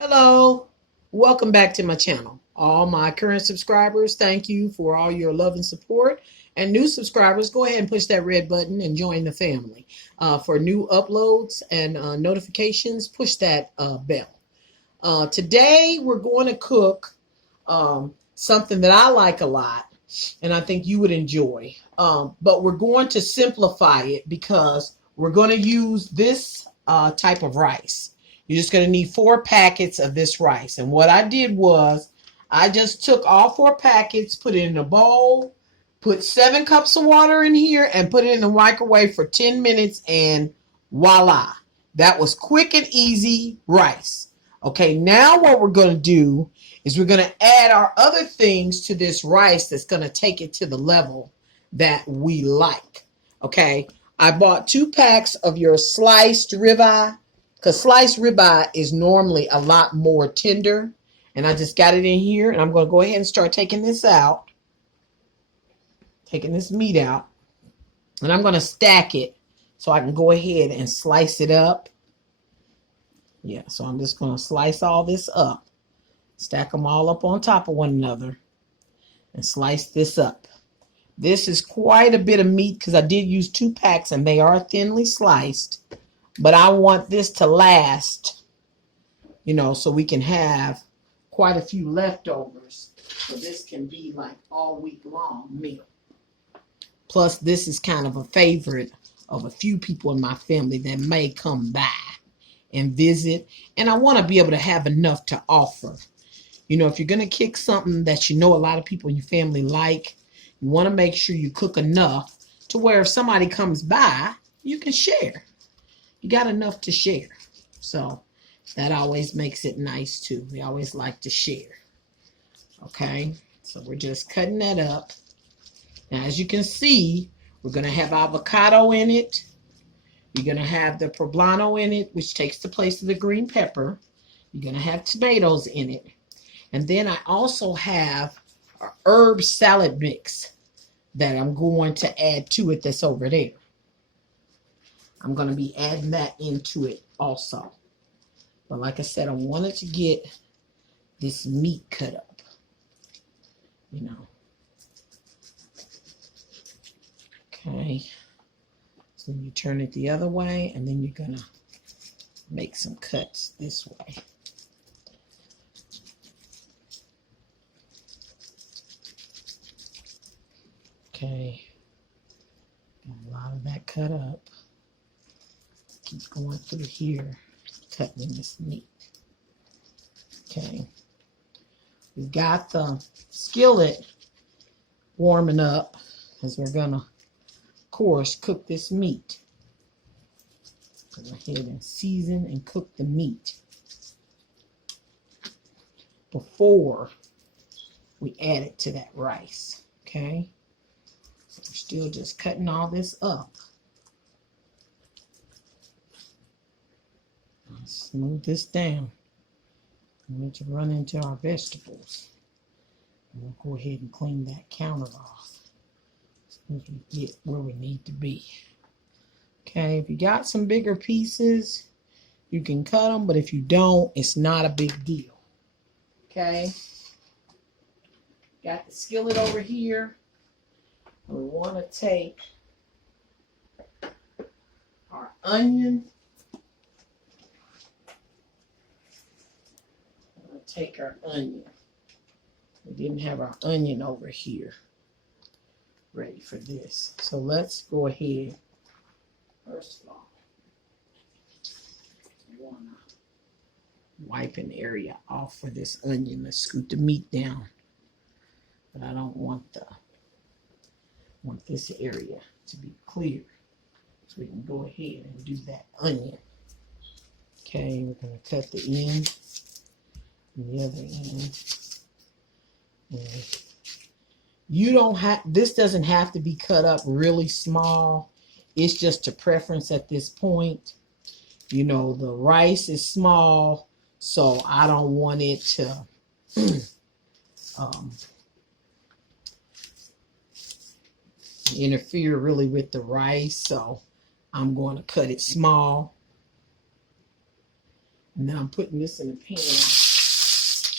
Hello, welcome back to my channel. All my current subscribers, thank you for all your love and support. And new subscribers, go ahead and push that red button and join the family. For new uploads and notifications, push that bell. Today, we're going to cook something that I like a lot and I think you would enjoy. But we're going to simplify it because we're going to use this type of rice. You're just going to need 4 packets of this rice. And what I did was I just took all 4 packets, put it in a bowl, put 7 cups of water in here, and put it in the microwave for 10 minutes, and voila. That was quick and easy rice. Okay, now what we're going to do is we're going to add our other things to this rice that's going to take it to the level that we like. Okay, I bought 2 packs of your sliced ribeye, because sliced ribeye is normally a lot more tender. And I just got it in here, and I'm going to go ahead and start taking this out. Taking this meat out. And I'm going to stack it so I can go ahead and slice it up. Yeah, so I'm just going to slice all this up. Stack them all up on top of one another. And slice this up. This is quite a bit of meat because I did use 2 packs and they are thinly sliced. But I want this to last, so we can have quite a few leftovers. So this can be like all week long meal. Plus, this is kind of a favorite of a few people in my family that may come by and visit. And I want to be able to have enough to offer. If you're going to kick something that a lot of people in your family like, you want to make sure you cook enough to where if somebody comes by, you can share. You got enough to share. So that always makes it nice too. We always like to share. Okay, so we're just cutting that up. Now, as you can see, we're going to have avocado in it. You're going to have the poblano in it, which takes the place of the green pepper. You're going to have tomatoes in it. And then I also have a herb salad mix that I'm going to add to it that's over there. I'm going to be adding that into it also. But like I said, I wanted to get this meat cut up. Okay. So you turn it the other way, and then you're going to make some cuts this way. Okay. Got a lot of that cut up. Keep going through here, cutting this meat. Okay. We've got the skillet warming up because we're going to, of course, cook this meat. Go ahead and season and cook the meat before we add it to that rice. Okay. So we're still just cutting all this up. Smooth this down. We need to run into our vegetables. And we'll go ahead and clean that counter off as soon as we get where we need to be. Okay, if you got some bigger pieces, you can cut them, but if you don't, it's not a big deal. Okay, got the skillet over here. We want to take our onion. Take our onion. We didn't have our onion over here ready for this. So let's go ahead. First of all, I want to wipe an area off for this onion. Let's scoot the meat down. But I don't want this area to be clear. So we can go ahead and do that onion. Okay, we're going to cut the end. The other end. And you don't have, this doesn't have to be cut up really small. It's just a preference at this point. The rice is small, so I don't want it to interfere really with the rice, so I'm going to cut it small. Now I'm putting this in the pan.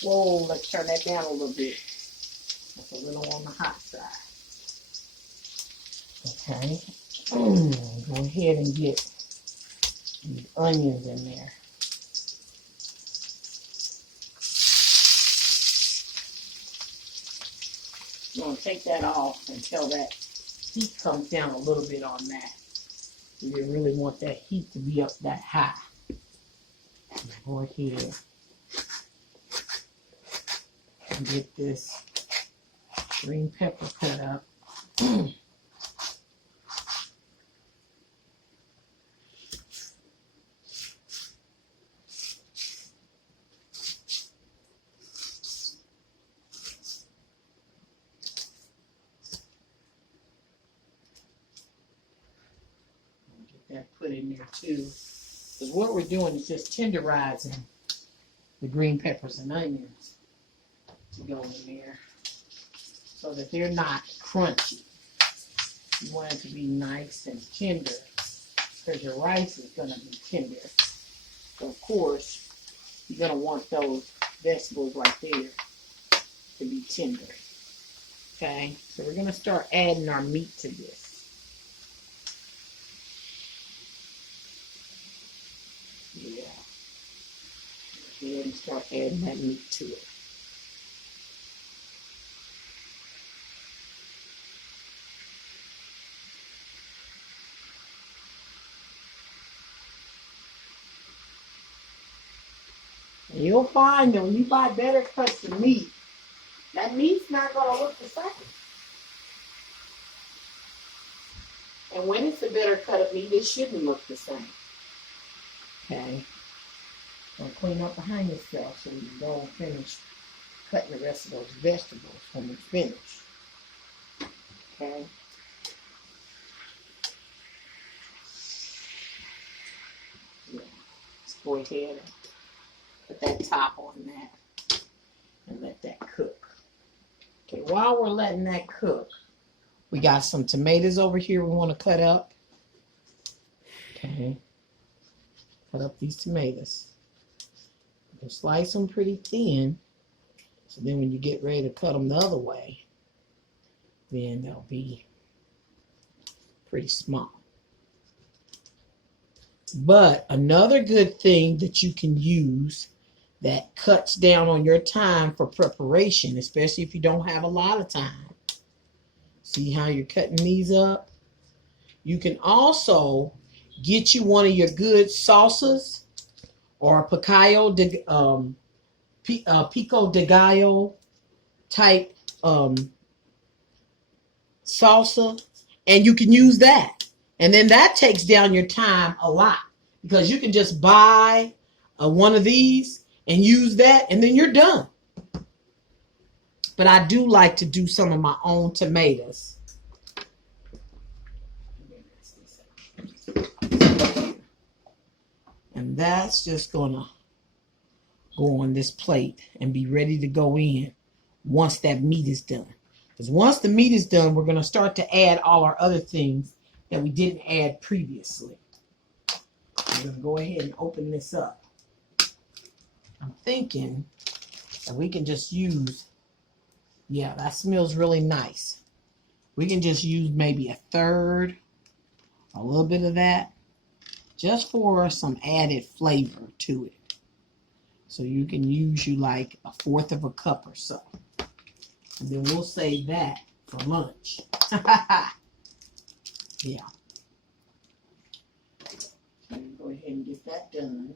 Whoa, let's turn that down a little bit. That's a little on the hot side. Okay. Go ahead and get these onions in there. I'm going to take that off until that heat comes down a little bit on that. You didn't really want that heat to be up that high. Go ahead and get this green pepper cut up. That put in there too, because what we're doing is just tenderizing the green peppers and onions to go in there so that they're not crunchy. You want it to be nice and tender because your rice is going to be tender. So of course you're going to want those vegetables right there to be tender. Okay, so we're going to start adding our meat to this. Yeah. Go ahead and start adding that meat to it. And you'll find that when you buy better cuts of meat, that meat's not going to look the same. And when it's a better cut of meat, it shouldn't look the same. Okay. Don't clean up behind yourself so you don't finish cutting the rest of those vegetables when you finish. Okay. Yeah. Let's go ahead and put that top on that and let that cook. Okay, while we're letting that cook, we got some tomatoes over here we want to cut up. Okay. Cut up these tomatoes. You slice them pretty thin, so then when you get ready to cut them the other way, then they'll be pretty small. But another good thing that you can use that cuts down on your time for preparation, especially if you don't have a lot of time. See how you're cutting these up? You can also get you one of your good salsas or pico de gallo type salsa, and you can use that. And then that takes down your time a lot because you can just buy one of these and use that, and then you're done. But I do like to do some of my own tomatoes. And that's just going to go on this plate and be ready to go in once that meat is done. Because once the meat is done, we're going to start to add all our other things that we didn't add previously. I'm going to go ahead and open this up. I'm thinking that we can just use, yeah, that smells really nice. We can just use maybe a third, a little bit of that, just for some added flavor to it. So you can use you like a fourth of a cup or so. And then we'll save that for lunch. Yeah. Go ahead and get that done.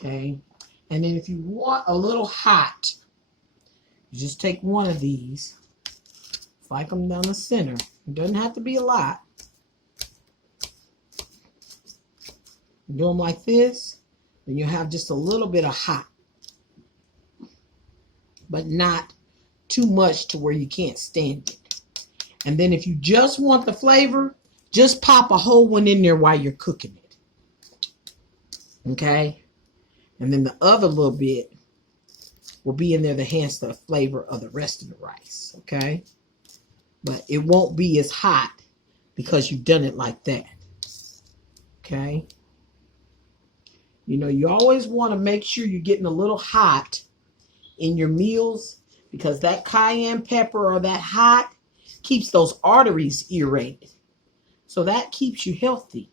Okay. And then if you want a little hot, you just take one of these, flick them down the center. It doesn't have to be a lot. Do them like this, then you have just a little bit of hot, but not too much to where you can't stand it. And then if you just want the flavor, just pop a whole one in there while you're cooking it. Okay? And then the other little bit, will be in there to enhance the flavor of the rest of the rice, okay? But it won't be as hot because you've done it like that, okay? You know, you always want to make sure you're getting a little hot in your meals because that cayenne pepper or that hot keeps those arteries aerated. So that keeps you healthy.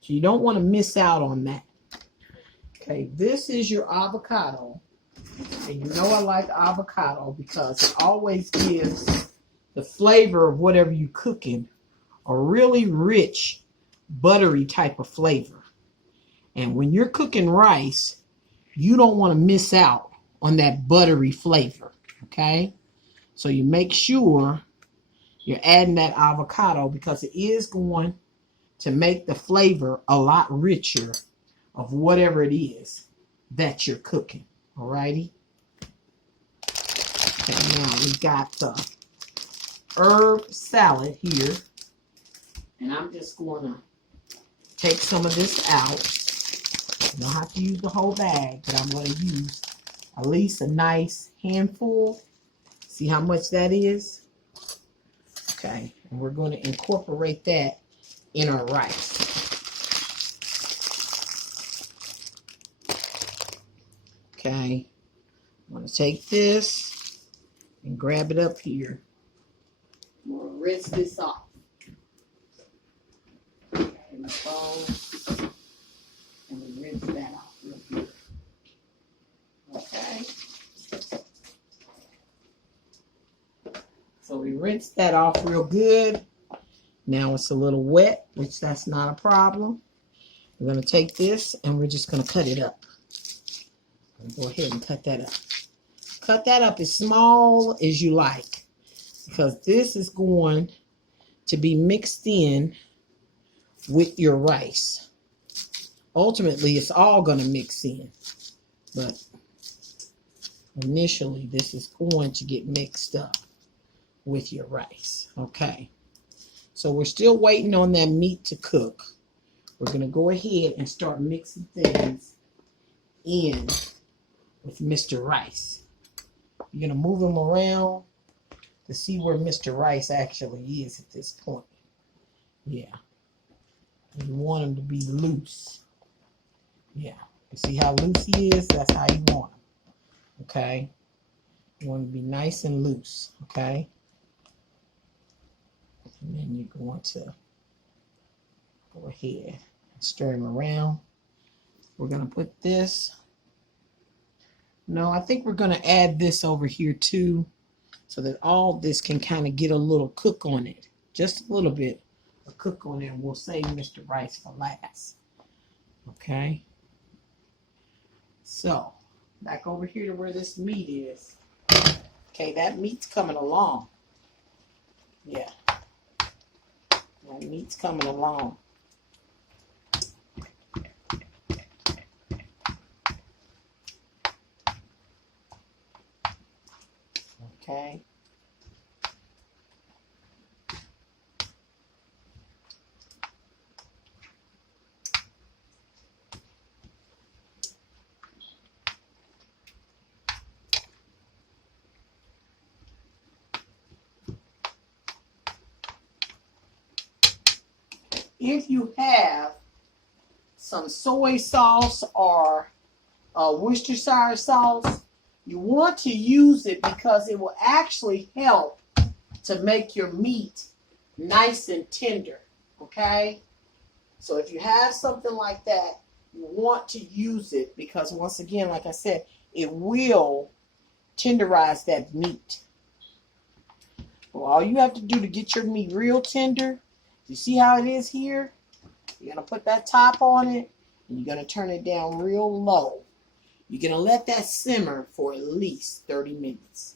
So you don't want to miss out on that. Okay, this is your avocado. And you know I like avocado because it always gives the flavor of whatever you're cooking a really rich, buttery type of flavor. And when you're cooking rice, you don't want to miss out on that buttery flavor, okay? So you make sure you're adding that avocado because it is going to make the flavor a lot richer of whatever it is that you're cooking, alrighty? Okay, now we got the herb salad here, and I'm just going to take some of this out. You don't have to use the whole bag, but I'm going to use at least a nice handful. See how much that is? Okay, and we're going to incorporate that in our rice. Okay, I'm going to take this and grab it up here. I'm going to rinse this off. Okay, in the bowl. And we rinse that off real good. Okay. So we rinse that off real good. Now it's a little wet, which that's not a problem. We're going to take this and we're just going to cut it up. Go ahead and cut that up. Cut that up as small as you like because this is going to be mixed in with your rice. Ultimately, it's all going to mix in, but initially, this is going to get mixed up with your rice, okay? So we're still waiting on that meat to cook. We're going to go ahead and start mixing things in with Mr. Rice. You're going to move him around to see where Mr. Rice actually is at this point. Yeah. You want him to be loose. Yeah. You see how loose he is? That's how you want him. Okay. You want him to be nice and loose. Okay. And then you're going to go ahead and stir him around. We're going to put this. No, I think we're going to add this over here too so that all this can kind of get a little cook on it. Just a little bit of cook on it, and we'll save Mr. Rice for last. Okay. So, back over here to where this meat is. Okay, that meat's coming along. Yeah. That meat's coming along. Okay. If you have some soy sauce or Worcestershire sauce, you want to use it because it will actually help to make your meat nice and tender, okay? So if you have something like that, you want to use it because once again, like I said, it will tenderize that meat. Well, all you have to do to get your meat real tender, you see how it is here? You're going to put that top on it and you're going to turn it down real low. You're going to let that simmer for at least 30 minutes.